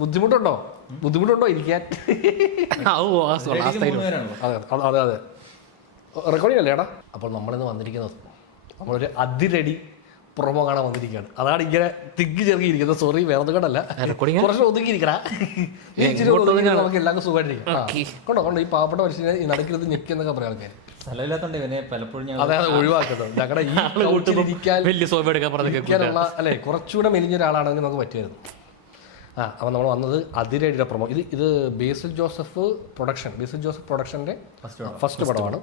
ബുദ്ധിമുട്ടുണ്ടോ ഇരിക്കാൻ? അതെ അതെ റെക്കോർഡിംഗ് അല്ലേ ഏടാ? അപ്പോൾ നമ്മളിന്ന് വന്നിരിക്കുന്നത് നമ്മളൊരു അതിരടി പ്രൊമോ കാണാൻ വന്നിരിക്കുകയാണ്. അതാണ് ഇങ്ങനെ തിക്കി ചെറുക്കിയിരിക്കുന്നത്. സോറി, വേറെ കണ്ടല്ല, കുറച്ച് ഒതുക്കിയിരിക്കണ നമുക്ക് എല്ലാവർക്കും സുഖമായിട്ടിരിക്കും. കൊണ്ടോ ഈ പാവപ്പെട്ട മനുഷ്യനെ ഈ നടക്കുന്നത് ഞെക്കി എന്നൊക്കെ പറയാം ആൾക്കാർ. അതെ, ഒഴിവാക്കുന്നത് ഞങ്ങളുടെ ഇരിക്കാനുള്ള അല്ലെ കുറച്ചുകൂടെ മെലിഞ്ഞ ഒരാളാണെങ്കിൽ നമുക്ക് പറ്റുമായിരുന്നു. അപ്പോൾ നമ്മൾ വന്നത് അതിരടിയുടെ പ്രൊമോ. ഇത് ബേസിൽ ജോസഫ് പ്രൊഡക്ഷൻ്റെ ഫസ്റ്റ് പടമാണ്.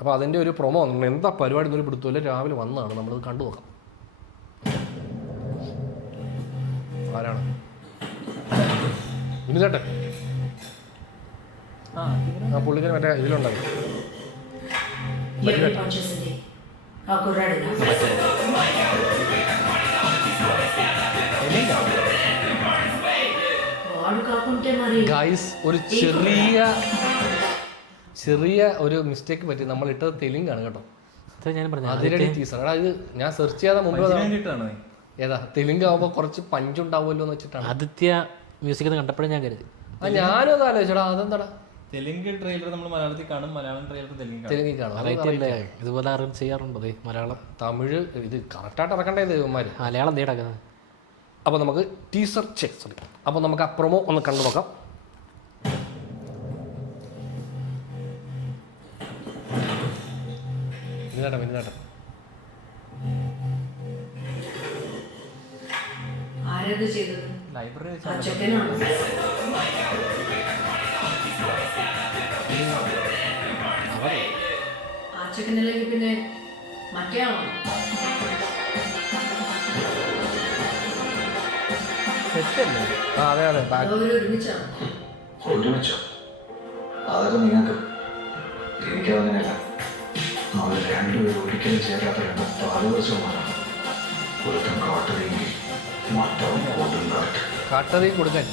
അപ്പോൾ അതിൻ്റെ ഒരു പ്രൊമോ നമ്മൾ എന്താ പരിപാടി എന്നൊരു പിടുത്തമില്ല. രാവിലെ വന്നതാണ്, നമ്മളത് കണ്ടു നോക്കാം. ആരാണ്? വിനുചേട്ടൻ. പുള്ളിക്കാരൻ മറ്റേ ഇതിലുണ്ടാവും. ഗൈസ്, ഒരു ചെറിയ ഒരു മിസ്റ്റേക്ക് പറ്റി. നമ്മൾ ഇട്ടത് തെലുങ്കാണ് കേട്ടോ. അതിരടി ടീസർ. ഇത് ഞാൻ സെർച്ച് ചെയ്യാതെ മുമ്പ് ഏതാ തെലുങ്ക് ആവുമ്പോൾ കുറച്ച് പഞ്ചുണ്ടാവുമല്ലോ എന്ന് വെച്ചിട്ടാണ് ആദിത്യ മ്യൂസിക് കണ്ടപ്പോഴേ ഞാൻ കരുതി. ഞാനും അത് ആലോചിച്ചടാ, അതെന്താടാ തെലുങ്ക് ട്രെയിലർ നമ്മൾ മലയാളത്തിൽ കാണും, മലയാളം ട്രെയിലർ തെലുങ്കിൽ കാണും. ഇതുപോലെ ചെയ്യാറുണ്ടോ മലയാളം തമിഴ്? ഇത് കറക്റ്റായിട്ട് ഇറക്കണ്ടേ ഇവന്മാര്? മലയാളം നേടാക്കുന്നത്. അപ്പോൾ നമുക്ക് ടീസർ അപ്പോൾ നമുക്ക് ആ പ്രൊമോ ഒന്ന് കണ്ടു നോക്കാം. മിനിനാട്ടം ലൈബ്രറി പിന്നെ മറ്റേ ആളാണ്. ഒരുമിച്ചോ? അതൊക്കെ നിങ്ങൾക്ക്. എനിക്കതങ്ങനെയല്ല. അവർ രണ്ടുപേരും ഒരിക്കലും ചേരാത്ത രണ്ട് പല ദിവസമാണ്. ഒരുത്തം കാട്ടതെങ്കിൽ മറ്റവൻ കൊടുങ്കാറ്റ്. കാട്ടതേ കൊടുക്കാൻ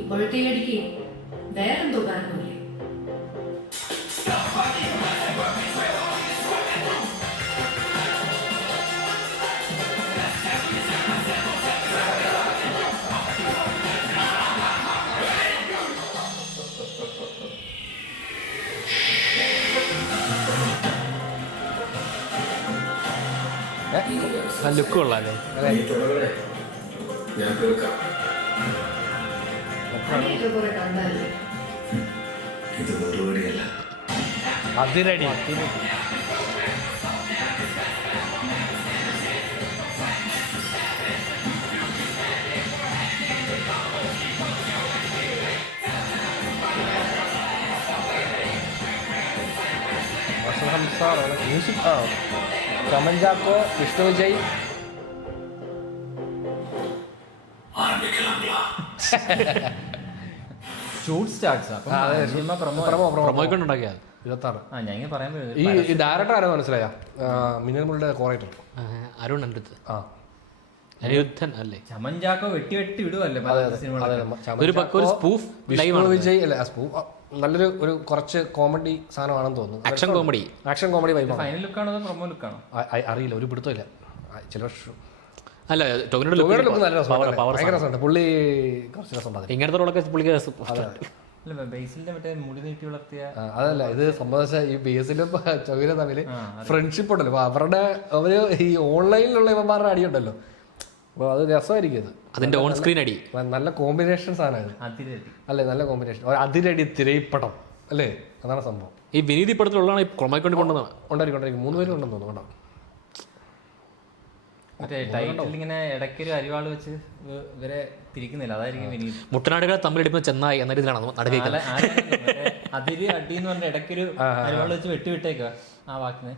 ഇപ്പോഴത്തെ അടിക്ക് വേറെന്തോ കാരണമില്ലേ? ലുക്ക് കൊള്ളാല്ലേ? ഇത് വെറുപടിയല്ല, അതിരടി. Music Chaman Chacko, Vishnu Vijay. Shoot starts. പ്രൊമോയ്ക്കൊണ്ടുണ്ടാക്കിയ 26. ഈ ഡയറക്ടർ ആരോ മനസ്സിലായ? മിനിമളുടെ കോറേറ്റർ അരുൺ അനിരുദ്ധൻ അല്ലേ? ചമൻ ചാക്കോ വെട്ടി വിടുവല്ലേ വിഷ്ണു വിജയ് അല്ലേ? നല്ലൊരു കുറച്ച് കോമഡി സാധനമാണെന്ന് തോന്നുന്നു. ആക്ഷൻ കോമഡി ഫൈനൽ ലുക്കാണോ പ്രൊമോ ലുക്കാണോ അറിയില്ല, ഒരു പിടുത്തമില്ല. ചില അല്ല, ഭയങ്കര രസമുണ്ട്. പുള്ളി കുറച്ച് രസമുണ്ട്. ഇങ്ങനത്തെ റോളൊക്കെ പുള്ളിക്ക് മുടി നീട്ടി വളർത്തിയ അതല്ല, ഇത് സംബന്ധിച്ച ഈ ബേസിലും ചൊവ്വയിലും തമ്മിൽ ഫ്രണ്ട്ഷിപ്പ് ഉണ്ടല്ലോ. അപ്പൊ അവര് ഈ ഓൺലൈനിലുള്ള ഇവന്മാരുടെ അടിയുണ്ടല്ലോ, അപ്പോൾ അത് രസമായിരിക്കും. ഇത് അതിന്റെ ഓൺ സ്ക്രീൻ അടി നല്ല കോമ്പിനേഷൻ സാധനമാണ്. അല്ലേ? നല്ല കോമ്പിനേഷൻ. അതിരടി തിരയിപ്പടം അല്ലേ? അതാണ് സംഭവം. ഈ വിനീതി പടത്തിലുള്ളതാണ് ഈ ക്രൊമൈക്കൊണ്ട് കൊണ്ടുവന്നിരിക്കും. 3 പേരും ഉണ്ടെന്ന് തോന്നുന്നു. മറ്റേ ടൈറ്റിൽ ഇങ്ങനെ ഇടയ്ക്കൊരു അരിവാള് വെച്ച് ഇവരെ തിരിക്കുന്നില്ല, അതായിരിക്കും വിനീത്. മുട്ടനാടുകളെ തമ്മിലടിപ്പം ചെന്നായി എന്ന രീതിയിലാണ് അതിര് അടി എന്ന് പറഞ്ഞ ഇടയ്ക്കൊരു അരിവാള് വെച്ച് വിട്ടേക്കുക ആ വാക്കിന്.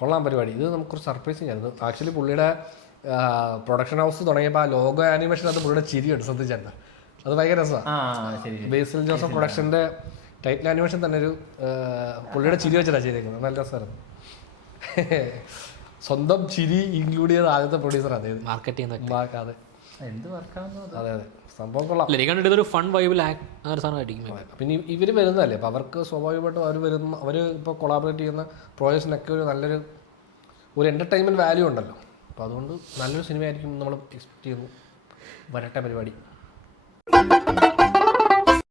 കൊള്ളാൻ പരിപാടി. ഇത് നമുക്കൊരു സർപ്രൈസിങ് ആയിരുന്നു ആക്ച്വലി. പുള്ളിയുടെ പ്രൊഡക്ഷൻ ഹൗസ് തുടങ്ങിയപ്പോൾ ആ ലോഗോ ആനിമേഷനകത്ത് പുള്ളിയുടെ ചിരിയുണ്ട്, ശ്രദ്ധിച്ചിട്ടുണ്ട്. അത് ഭയങ്കര രസമാണ്. ബേസിൽ ജോസഫ് പ്രൊഡക്ഷൻ്റെ ടൈറ്റിൽ ആനിമേഷൻ തന്നെ ഒരു പുള്ളിയുടെ ചിരി വെച്ചിട്ടാണ് ചെയ്തേക്കുന്നത്. നല്ല രസമായിരുന്നു. സ്വന്തം ചിരി ഇൻക്ലൂഡ് ചെയ്ത ആദ്യത്തെ പ്രൊഡ്യൂസർ അതെ മാർക്കറ്റ് ചെയ്യുന്ന. അതെ അതെ, സംഭവം കൊള്ളാം. ഫൺ വൈബിൽ സാധനമായിരിക്കും. പിന്നെ ഇവർ വരുന്നതല്ലേ, അപ്പോൾ അവർക്ക് സ്വാഭാവികമായിട്ടും അവർ ഇപ്പോൾ കൊളാബറേറ്റ് ചെയ്യുന്ന പ്രോജക്ട്സിനൊക്കെ ഒരു നല്ലൊരു ഒരു എൻ്റർടൈൻമെൻറ്റ് വാല്യൂ ഉണ്ടല്ലോ. അപ്പോൾ അതുകൊണ്ട് നല്ലൊരു സിനിമയായിരിക്കും നമ്മൾ എക്സ്പെക്ട് ചെയ്യുന്നു. വരട്ടെ പരിപാടി.